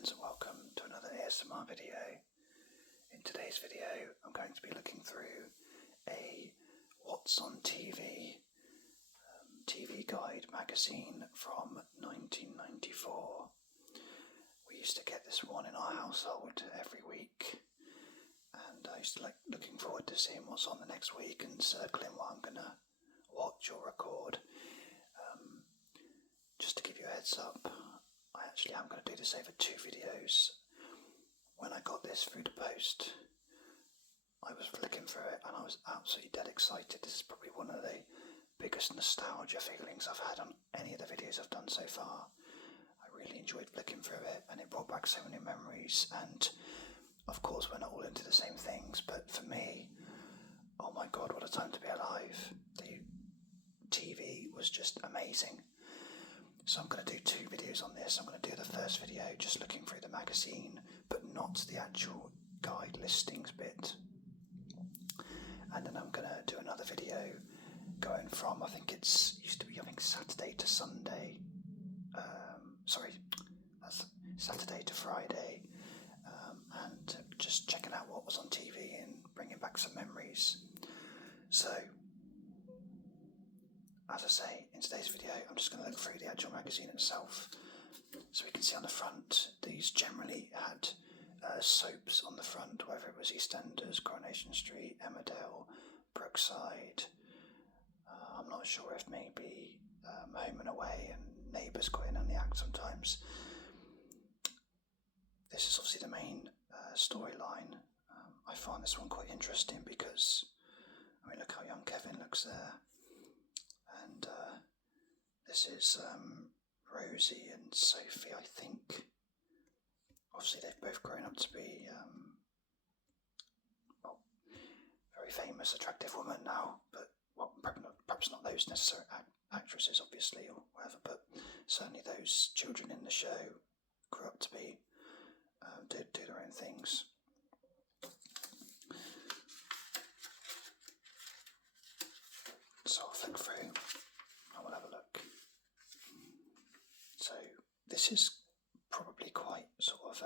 friends, and welcome to another ASMR video. In today's video I'm going to be looking through a What's on TV TV Guide magazine from 1994. We used to get this one in our household every week, and I used to like looking forward to seeing what's on the next week and circling what I'm going to watch or record. Just to give you a heads up, I actually am going to do this over 2 videos. When I got this through the post, I was flicking through it and I was absolutely dead excited. This is probably one of the biggest nostalgia feelings I've had on any of the videos I've done so far. I really enjoyed flicking through it, and it brought back so many memories. And of course we're not all into the same things, but for me, oh my god, what a time to be alive. The TV was just amazing. So I'm going to do 2 videos on this. I'm going to do the first video just looking through the magazine, but not the actual guide listings bit. And then I'm going to do another video going from, I think it's used to be, Saturday to Sunday. That's Saturday to Friday. And just checking out what was on TV and bringing back some memories. So, as I say, in today's video, I'm just going to look through the actual magazine itself. So we can see on the front, these generally had soaps on the front, whether it was EastEnders, Coronation Street, Emmerdale, Brookside. I'm not sure if maybe Home and Away and Neighbours got in on the act sometimes. This is obviously the main storyline. I find this one quite interesting because, look how young Kevin looks there. And this is Rosie and Sophie, I think. Obviously they've both grown up to be very famous, attractive women now, but perhaps not those necessary actresses, obviously, or whatever, but certainly those children in the show grew up to be do their own things. So I'll flick through and we'll have a look. So this is probably quite sort of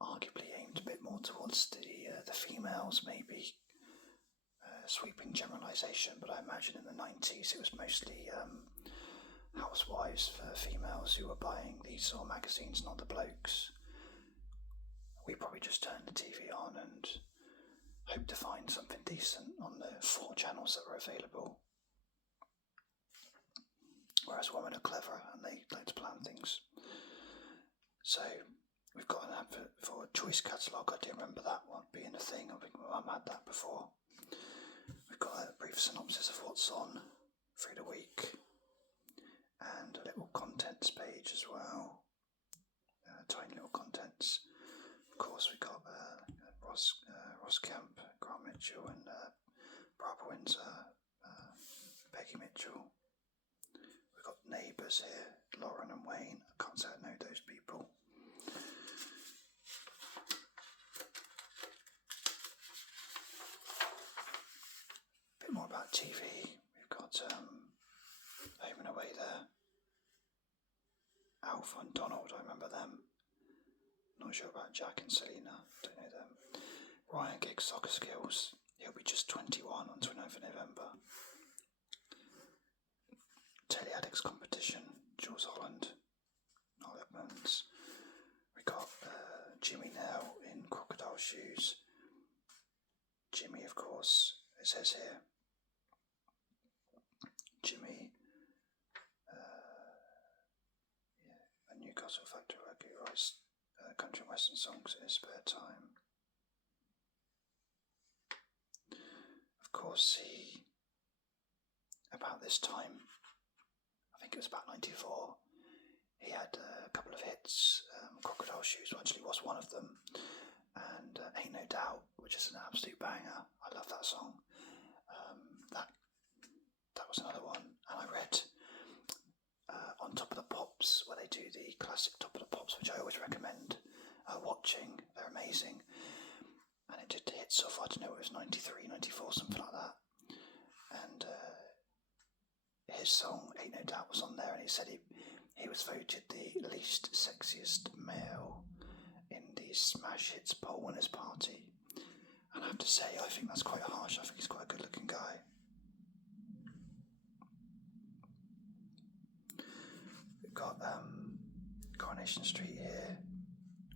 arguably aimed a bit more towards the females, maybe sweeping generalisation, but I imagine in the 90s it was mostly housewives for females who were buying these sort of magazines, not the blokes. We probably just turned the TV on and hope to find something decent on the 4 channels that were available. Whereas women are clever and they like to plan things. So we've got an advert for a choice catalogue. I do remember that one being a thing. I think my mum had that before. We've got a brief synopsis of what's on through the week and a little contents page as well. Tiny little contents. Of course, we've got Ross Kemp, Grant Mitchell, and Barbara Windsor, Peggy Mitchell. We've got Neighbours here, Lauren and Wayne. I can't say I know those people. A bit more about TV. We've got Home and Away there. Alf and Donald, I remember them. Not sure about Jack and Selena, don't know them. Ryan Giggs Soccer Skills, he'll be just 21 on 29th of November. Telly Addicts Competition, Jules Holland, Noel Edmonds. We got Jimmy Nail in Crocodile Shoes. Jimmy, of course, it says here. Jimmy, a Newcastle factory worker who writes country and western songs in his spare time. Of course, about this time, I think it was about 94, he had a couple of hits. Crocodile Shoes actually was one of them, and Ain't No Doubt, which is an absolute banger. I love that song. That was another one. And I read on Top of the Pops, where they do the classic Top of the Pops, which I always recommend watching. They're amazing. And it did hit so far, I don't know, it was 93, 94, something like that. And his song Ain't No Doubt was on there, and he said he was voted the least sexiest male in the Smash Hits Poll Winners Party. And I have to say, I think that's quite harsh. I think he's quite a good looking guy. We've got Coronation Street here.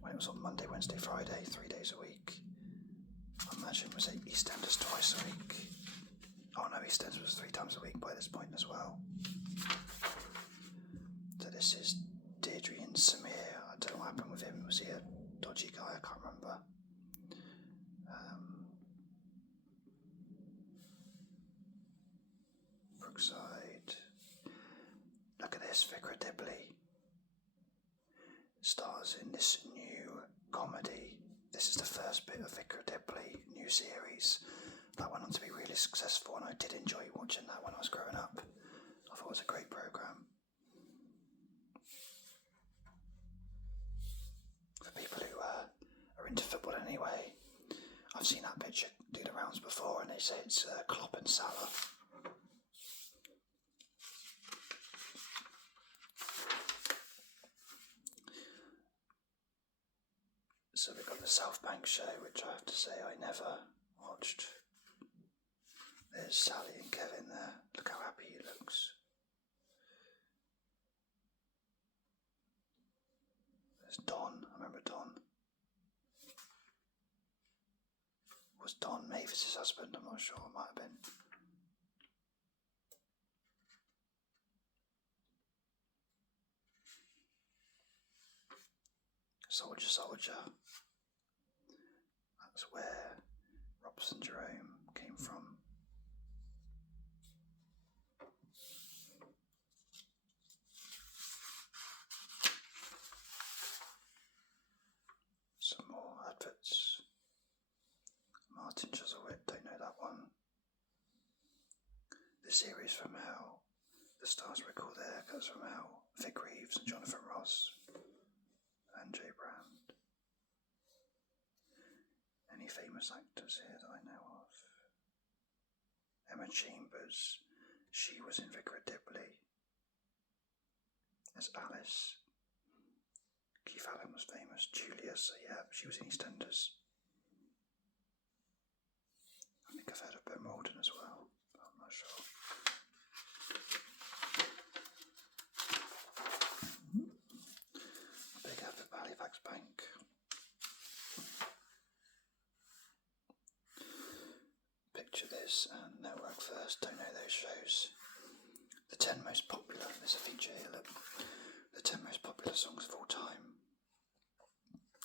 When it was on Monday, Wednesday, Friday, 3 days a week. I imagine it was EastEnders twice a week. Oh no, EastEnders was 3 times a week by this point as well. So this is Deirdre and Samir. I don't know what happened with him. Was he a dodgy guy? I can't remember. Brookside. Look at this, Vicar Dibley stars in this new comedy. This is the first bit of Vicar Dibley new series. That went on to be really successful, and I did enjoy watching that when I was growing up. I thought it was a great programme. For people who are into football anyway, I've seen that picture do the rounds before, and they say it's Klopp and Salah. So we've got the South Bank show, which I have to say I never watched. There's Sally and Kevin there. Look how happy he looks. There's Don. I remember Don. Was Don Mavis's husband? I'm not sure. It might have been. Soldier, Soldier. That's where Robson Jerome came from. Some more adverts. Martin Chuzzlewit, don't know that one. The series from Hell. The stars recall there comes from Hell. Vic Reeves and Jonathan Ross. And Jay Brand. Any famous actors here that I know of? Emma Chambers. She was in Vicar Dibley. There's Alice. Keith Allen was famous. Julius, yeah, she was in EastEnders. I think I've heard of Ben Walden as well, but I'm not sure. Big up at Halifax Bank. Picture this and Network First, don't know those shows. The 10 most popular, there's a feature here, look. The 10 most popular songs of all time.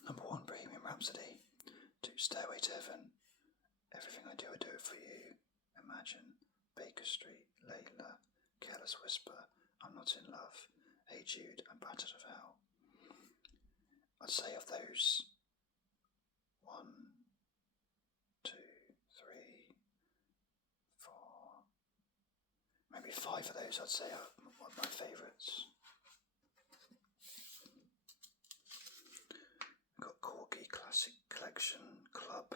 Number 1, Bohemian Rhapsody. 2, Stairway to Heaven. Everything I Do It For You. Imagine. Baker Street. Layla. Careless Whisper. I'm Not In Love. Hey Jude and Battered of Hell. I'd say of those 1, 2, 3, 4, maybe 5 of those I'd say are one of my favourites. We've got Corgi Classic Collection Club.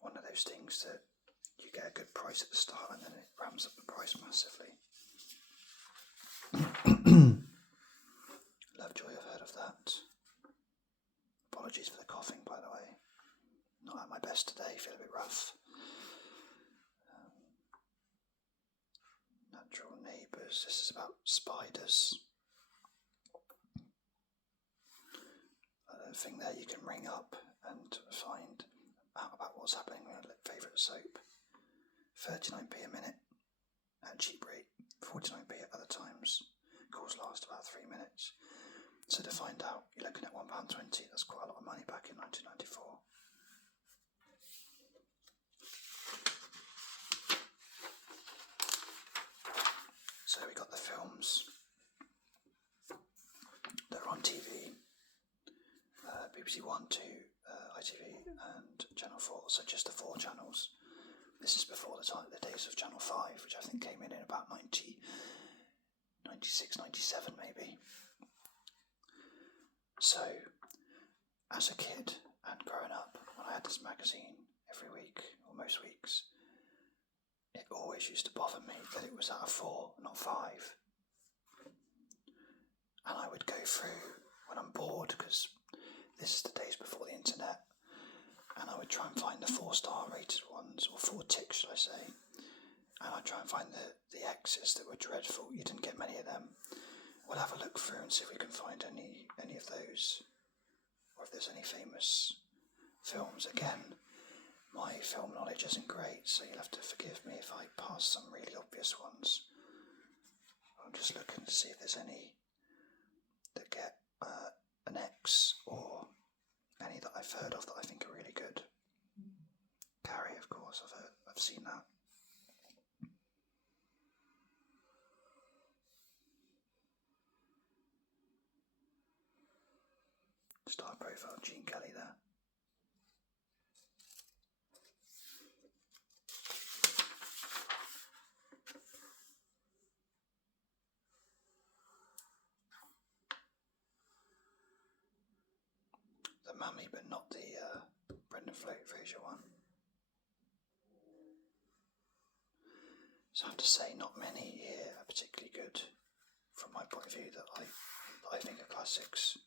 One of those things that you get a good price at the start and then it ramps up the price massively. Lovejoy, I've heard of that. Apologies for the coughing, by the way. Not at my best today, feel a bit rough. Natural Neighbours, this is about spiders. A thing there you can ring up and find out about what's happening with your favourite soap. 39p a minute at cheap rate, 49p at other times. Calls last about 3 minutes. So to find out, you're looking at £1.20. That's quite a lot of money back in 1994. So we got the films that are on TV, BBC One, 2, ITV and Channel 4, so just the 4 channels. This is before the days of Channel 5, which I think came in about 96, 97 maybe. So, as a kid and growing up, when I had this magazine every week, or most weeks, it always used to bother me that it was at a 4, not 5. and I would go through when I'm bored, because this is the days before the internet, and I would try and find the 4-star rated ones, or 4 ticks should I say, and I'd try and find the X's that were dreadful. You didn't get many of them. We'll have a look through and see if we can find any of those, or if there's any famous films. Again, my film knowledge isn't great, so you'll have to forgive me if I pass some really obvious ones. I'm just looking to see if there's any that get an X, or any that I've heard of that I think are really good. Carrie, of course, I've seen that. Star profile, Gene Kelly there. The Mummy, but not the Brendan Fraser one. So I have to say, not many here are particularly good from my point of view that I think are classics.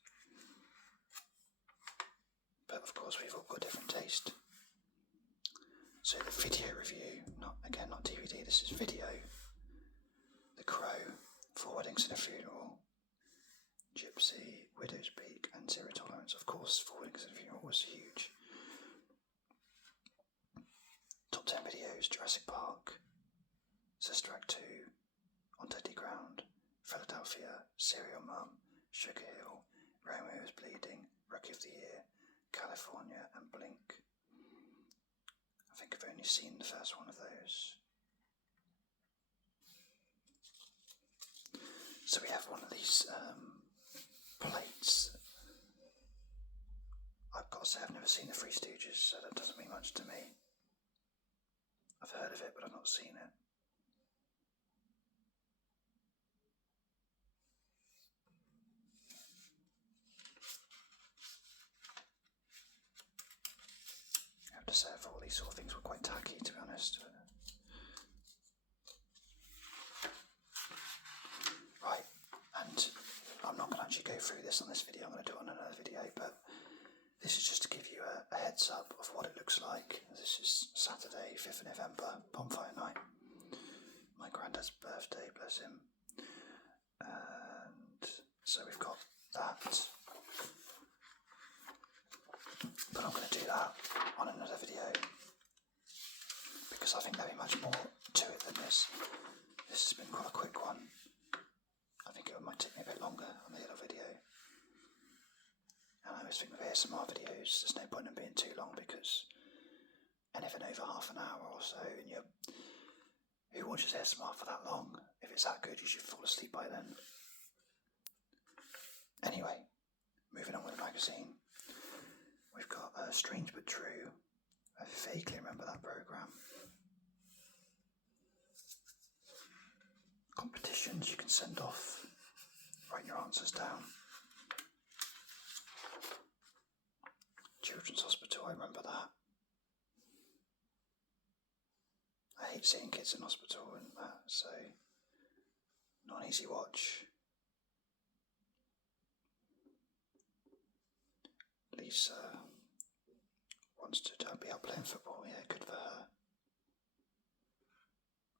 But of course we've all got different taste. So the video review, not DVD, this is video. The Crow, 4 Weddings and a Funeral, Gypsy, Widow's Peak, and Zero Tolerance. Of course, 4 Weddings and a Funeral was huge. Top 10 videos, Jurassic Park, Sister Act 2, On Deadly Ground, Philadelphia, Serial Mum, Sugar Hill, Romeo is Bleeding, Rookie of the Year, California, and Blink. I think I've only seen the first one of those. So we have one of these plates. I've got to say I've never seen the Three Stooges, so that doesn't mean much to me. I've heard of it, but I've not seen it. I have to say, for all these sort of things were quite tacky, to be honest. Right, and I'm not going to actually go through this on this video, I'm going to do it on another video, but this is just to give you a heads up of what it looks like. This is Saturday, 5th of November, bonfire night. My granddad's birthday, bless him. And so we've got that. But I'm going to do that on another video, because I think there'll be much more to it than this. This has been quite a quick one. I think it might take me a bit longer on the other video. And I always think with ASMR videos, there's no point in being too long, because anything over half an hour or so, and who watches ASMR for that long? If it's that good, you should fall asleep by then. Anyway, moving on with the magazine. We've got Strange But True. I vaguely remember that programme. Competitions you can send off, write your answers down. Children's Hospital, I remember that. I hate seeing kids in hospital and that, so not an easy watch. Lisa wants to be out playing football, yeah, good for her.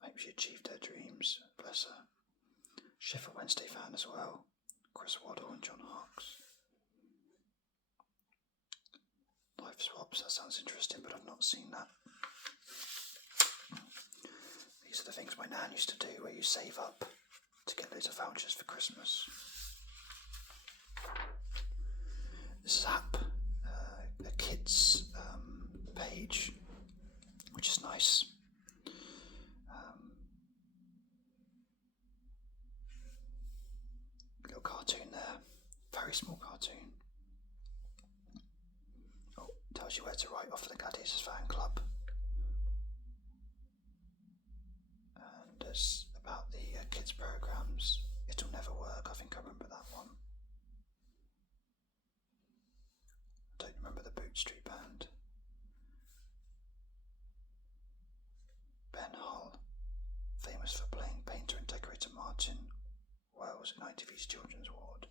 Maybe she achieved her dreams, bless her. Sheffield Wednesday fan as well, Chris Waddle and John Harkes. Life swaps, that sounds interesting, but I've not seen that. These are the things my nan used to do, where you save up to get loads of vouchers for Christmas. This is app, a kids page, which is nice. Little cartoon there, very small cartoon. Oh, tells you where to write off for the Gladiators fan club. And it's about the kids programs. It'll Never Work, I think I remember that one. I don't remember the Boot Street Band. Ben Hull, famous for playing painter and decorator Martin Wells in ITV's Children's Ward.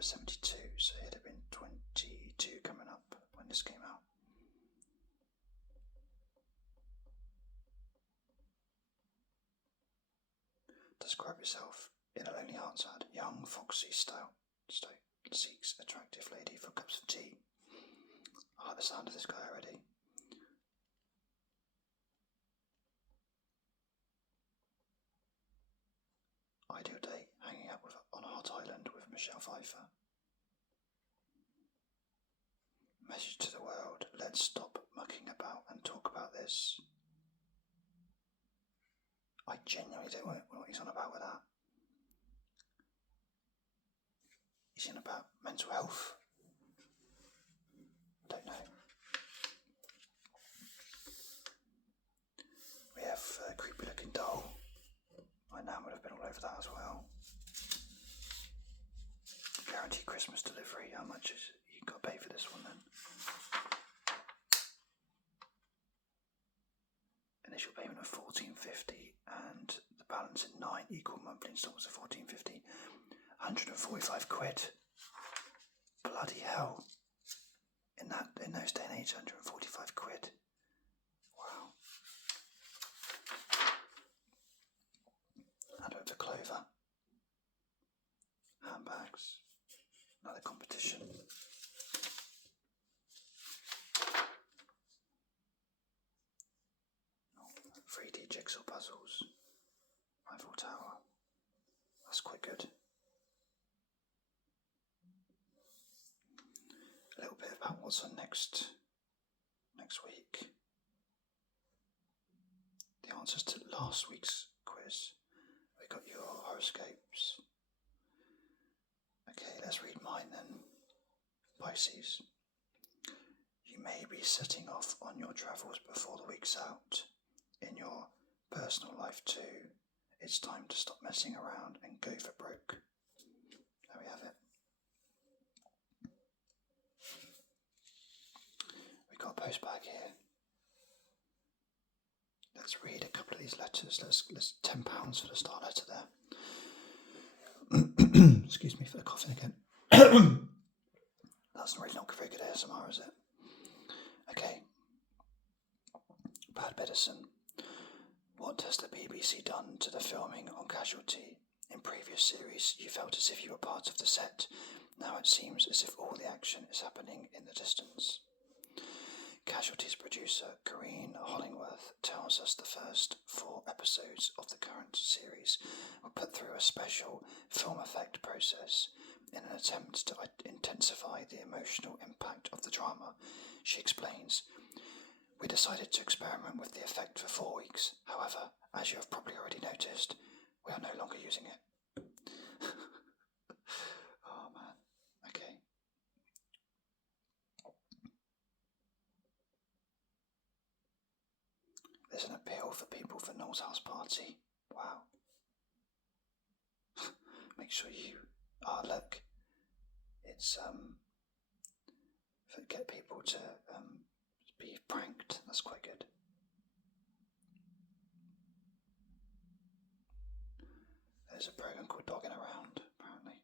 December 72, so it'd have been 22 coming up when this came out. Describe yourself in a Lonely Hearts ad. Young, foxy style seeks attractive lady for cups of tea. I like the sound of this guy already. Ideal date, hanging out on a hot island with Michelle Pfeiffer. Message to the world, let's stop mucking about and talk about this. I genuinely don't know what he's on about with that. He's on about mental health. Don't know. We have a creepy looking doll. My nan would have been all over that as well. Guaranteed Christmas delivery. How much is you got to pay for this one then? Initial payment of $14.50 and the balance in 9 equal monthly instalments of $14.50. 145 quid. Bloody hell. In those day and age, 145 quid. Wow. Hand over to Clover. Handbags. Another competition. Oh, 3D jigsaw puzzles. Eiffel Tower. That's quite good. A little bit about what's on next week. The answers to last week's quiz. We got your horoscopes. Okay, let's read mine then. Pisces. You may be setting off on your travels before the week's out. In your personal life too, it's time to stop messing around and go for broke. There we have it. We got a post bag here. Let's read a couple of these letters. Let's £10 for the start letter there. Excuse me for the coughing again. That's really not very good ASMR, is it? Okay. Bad Bedison. What has the BBC done to the filming on Casualty? In previous series, you felt as if you were part of the set. Now it seems as if all the action is happening in the distance. Casualty's producer, Corinne Hollingworth, tells us the first 4 episodes of the current series were put through a special film effect process in an attempt to intensify the emotional impact of the drama. She explains, we decided to experiment with the effect for 4 weeks. However, as you have probably already noticed, we are no longer using it. Oh man, okay. There's an appeal for people for Noel's house party. Wow. Make sure you... look. It's, get people to, be pranked. That's quite good. There's a program called Dogging Around, apparently.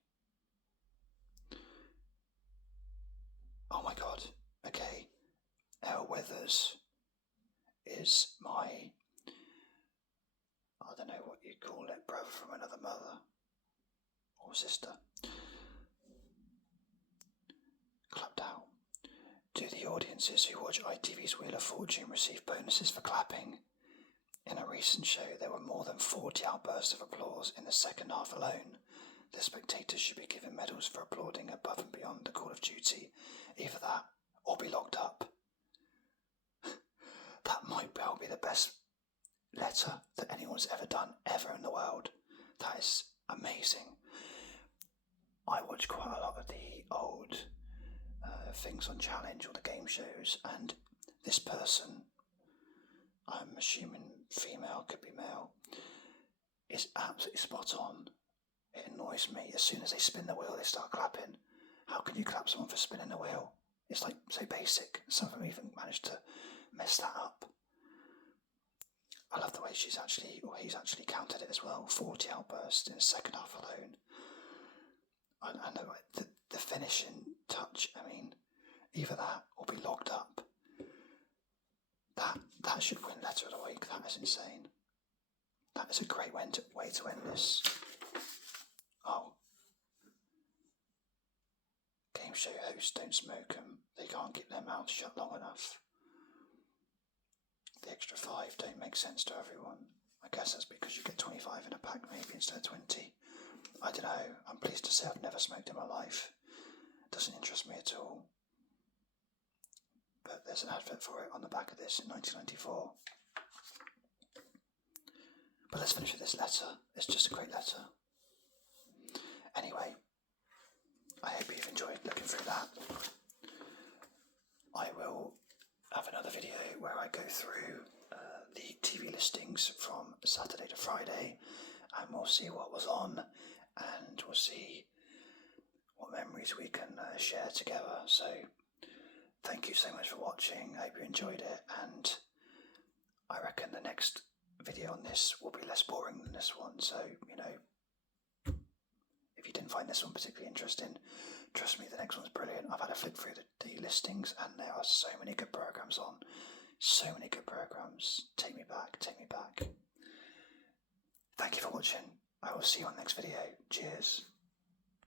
Oh my god. Okay. Elle Weathers is my, I don't know what you'd call it, brother from another mother or sister. Clapped out. Do the audiences who watch ITV's Wheel of Fortune receive bonuses for clapping? In a recent show, there were more than 40 outbursts of applause in the second half alone. The spectators should be given medals for applauding above and beyond the call of duty. Either that, or be locked up. That might well be the best letter that anyone's ever done, ever in the world. That is amazing. I watch quite a lot of the old things on Challenge or the game shows, and this person, I'm assuming female, could be male, is absolutely spot on. It annoys me. As soon as they spin the wheel, they start clapping. How can you clap someone for spinning the wheel? It's like so basic. Some of them even managed to mess that up. I love the way he's actually counted it as well. 40 outbursts in the second half alone. I know finishing touch. I mean, either that or be locked up. That should win Letter of the Week. That is insane. That is a great way to end this. Oh. Game show hosts don't smoke them. They can't keep their mouths shut long enough. The extra 5 don't make sense to everyone. I guess that's because you get 25 in a pack maybe instead of 20. I don't know. I'm pleased to say I've never smoked in my life. It doesn't interest me at all. But there's an advert for it on the back of this in 1994. But let's finish with this letter. It's just a great letter. Anyway, I hope you've enjoyed looking through that. I will have another video where I go through the TV listings from Saturday to Friday, and we'll see what was on, and we'll see what memories we can share together. So thank you so much for watching. I hope you enjoyed it, and I reckon the next video on this will be less boring than this one. So, you know, if you didn't find this one particularly interesting, trust me, the next one's brilliant. I've had a flick through the listings, and there are so many good programs on. So many good programs. Take me back, take me back. Thank you for watching. I will see you on the next video. Cheers.